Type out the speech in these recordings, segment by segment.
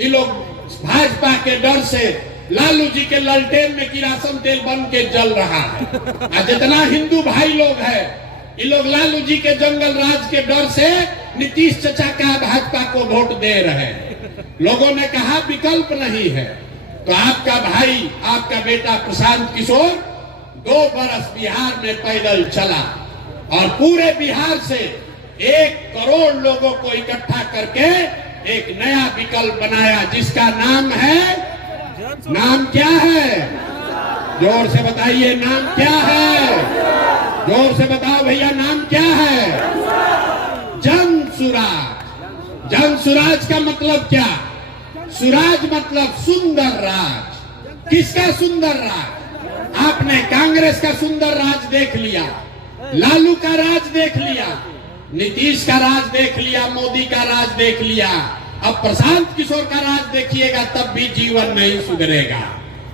ये लोग भाजपा के डर से लालू जी के ललटेन में किरासन तेल बन के जल रहा है। और जितना हिंदू भाई लोग है, ये लोग लालू जी के जंगल राज के डर से नीतीश चचा का भाजपा को वोट दे रहे हैं। लोगों ने कहा विकल्प नहीं है, तो आपका भाई, आपका बेटा प्रशांत किशोर 2 बरस बिहार में पैदल चला और पूरे बिहार से 1 करोड़ लोगों को इकट्ठा करके एक नया विकल्प बनाया, जिसका नाम है, नाम क्या है? जोर से बताइए, नाम क्या है? जोर से बताओ भैया, नाम क्या है? जन सुराज। जन सुराज का मतलब क्या? सुराज मतलब सुंदर राज। किसका सुंदर राज? आपने कांग्रेस का सुंदर राज देख लिया, लालू का राज देख लिया, नीतीश का राज देख लिया, मोदी का राज देख लिया। अब प्रशांत किशोर का राज देखिएगा, तब भी जीवन नहीं सुधरेगा।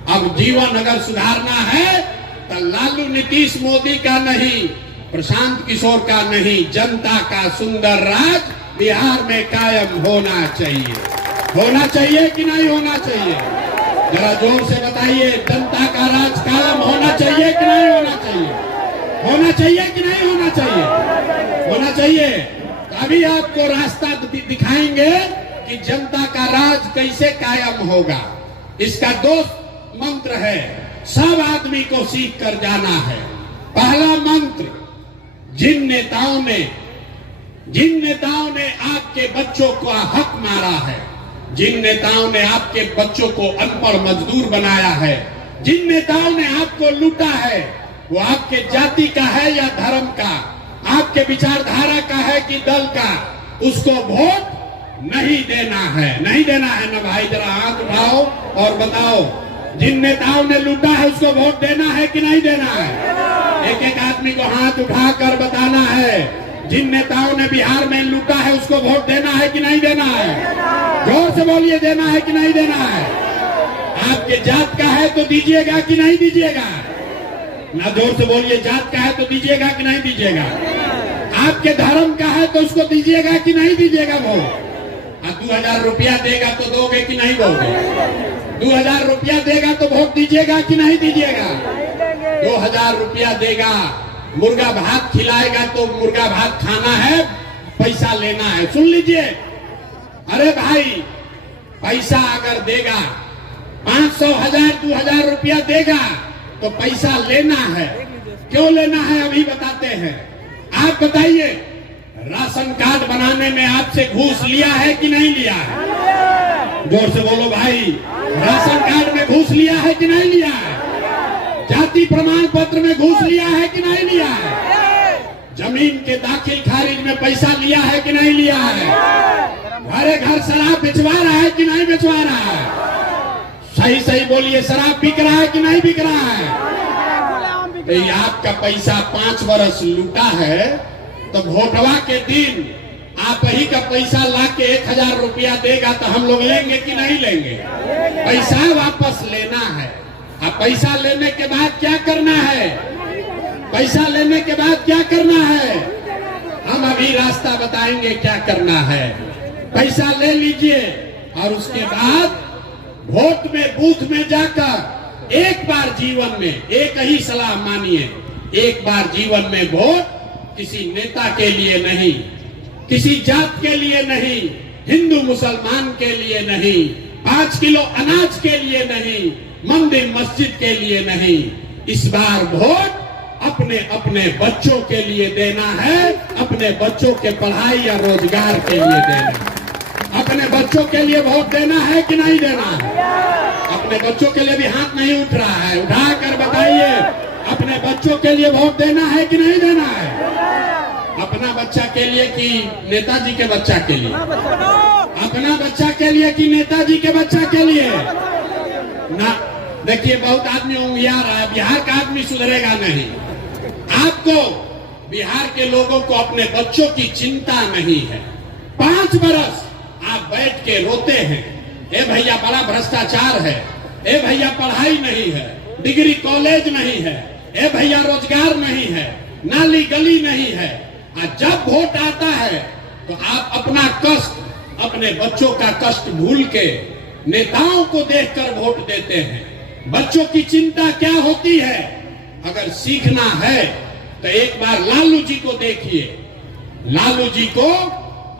अब जीवन अगर सुधारना है तो लालू नीतीश मोदी का नहीं, प्रशांत किशोर का नहीं, जनता का सुंदर राज बिहार में कायम होना चाहिए। होना चाहिए कि नहीं होना चाहिए? जरा जोर से बताइए, जनता का राज कायम होना चाहिए कि नहीं होना चाहिए? होना चाहिए कि नहीं होना चाहिए? होना चाहिए। अभी आपको रास्ता दिखाएंगे कि जनता का राज कैसे कायम होगा। इसका 2 मंत्र है, सब आदमी को सीख कर जाना है। पहला मंत्र, जिन नेताओं ने आपके बच्चों को हक मारा है, जिन नेताओं ने आपके बच्चों को अनपढ़ मजदूर बनाया है, जिन नेताओं ने आपको लूटा है, वो आपके जाति का है या धर्म का, आपके विचारधारा का है कि दल का, उसको वोट नहीं देना है। नहीं देना है ना भाई? जरा हाथ उठाओ और बताओ, जिन नेताओं ने लूटा है उसको वोट देना है कि नहीं देना है? एक एक आदमी को हाथ उठाकर बताना है, जिन नेताओं ने बिहार में लूटा है उसको वोट देना है कि नहीं देना है? जोर से बोलिए, देना है कि नहीं देना है? आपके जात का है तो दीजिएगा कि नहीं दीजिएगा? ना, जोर से बोलिए, जात का है तो दीजिएगा कि नहीं दीजिएगा? आपके धर्म का है तो उसको दीजिएगा कि नहीं दीजिएगा वोट? 2000 रुपया देगा तो दोगे कि नहीं दोगे? 2000 रुपया देगा तो वोट दीजिएगा कि नहीं दीजिएगा? 2000 रुपया देगा, मुर्गा भात खिलाएगा तो मुर्गा भात खाना है, पैसा लेना है। सुन लीजिए, अरे भाई, पैसा अगर देगा, 500, 1000, 2000 रुपया देगा तो पैसा लेना है। क्यों लेना है अभी बताते हैं। आप बताइए, राशन कार्ड बनाने में आपसे घूस लिया है कि नहीं लिया है? जोर से बोलो भाई, राशन कार्ड में घूस लिया है कि नहीं लिया है? जाति प्रमाण पत्र में घूस लिया है कि नहीं लिया है? जमीन के दाखिल खारिज में पैसा लिया है कि नहीं लिया है? घरे घर शराब बेचवा रहा है कि नहीं बेचवा रहा है? सही सही बोलिए, शराब बिक रहा है कि नहीं बिक रहा है? तो आपका पैसा 5 बरस लूटा है, तो वोटवा के दिन आप ही का पैसा लाके 1000 रुपया देगा तो हम लोग लेंगे कि नहीं लेंगे? पैसा वापस लेना है। अब पैसा लेने के बाद क्या करना है? पैसा लेने के बाद क्या करना है? हम अभी रास्ता बताएंगे क्या करना है। पैसा ले लीजिए और उसके बाद वोट में, बूथ में जाकर एक बार जीवन में, एक ही सलाह मानिए, एक बार जीवन में वोट किसी नेता के लिए नहीं, किसी जात के लिए नहीं, हिंदू मुसलमान के लिए नहीं, 5 किलो अनाज के लिए नहीं, मंदिर मस्जिद के लिए नहीं, इस बार वोट अपने अपने बच्चों के लिए देना है, अपने बच्चों के पढ़ाई या रोजगार के लिए देना है। अपने बच्चों के लिए वोट देना है कि नहीं देना है? अपने बच्चों के लिए भी हाथ नहीं उठ रहा है, उठाकर बताइए, अपने बच्चों के लिए वोट देना है कि नहीं देना है? अपना बच्चा के लिए कि नेताजी के बच्चा के लिए? अपना बच्चा के लिए कि नेताजी के बच्चा के लिए? ना, देखिए, बहुत आदमी उंगिया रहा है, बिहार का आदमी सुधरेगा नहीं। आपको, बिहार के लोगों को अपने बच्चों की चिंता नहीं है। 5 बरस आप बैठ के रोते हैं, ए भैया बड़ा भ्रष्टाचार है, ए भैया पढ़ाई नहीं है, डिग्री कॉलेज नहीं है, ए भैया रोजगार नहीं है, नाली गली नहीं है। और जब वोट आता है तो आप अपना कष्ट, अपने बच्चों का कष्ट भूल के नेताओं को देखकर वोट देते हैं। बच्चों की चिंता क्या होती है? अगर सीखना है तो एक बार लालू जी को देखिए। लालू जी को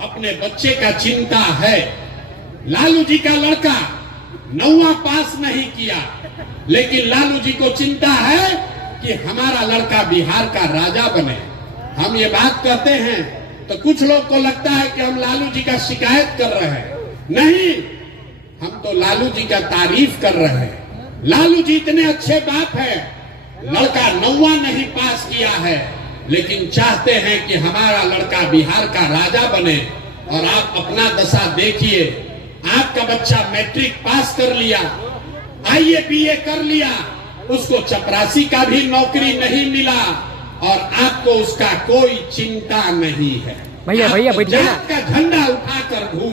अपने बच्चे का चिंता है। लालू जी का लड़का 9वां पास नहीं किया, लेकिन लालू जी को चिंता है कि हमारा लड़का बिहार का राजा बने। हम ये बात कहते हैं तो कुछ लोग को लगता है कि हम लालू जी का शिकायत कर रहे हैं। नहीं, हम तो लालू जी का तारीफ कर रहे हैं। लालू जी इतने अच्छे बाप है, लड़का 9वां नहीं पास किया है, लेकिन चाहते हैं कि हमारा लड़का बिहार का राजा बने। और आप अपना दशा देखिए, आपका बच्चा मैट्रिक पास कर लिया, IAA BA कर लिया, उसको चपरासी का भी नौकरी नहीं मिला और आपको उसका कोई चिंता नहीं है। भैया जात का झंडा उठाकर घूम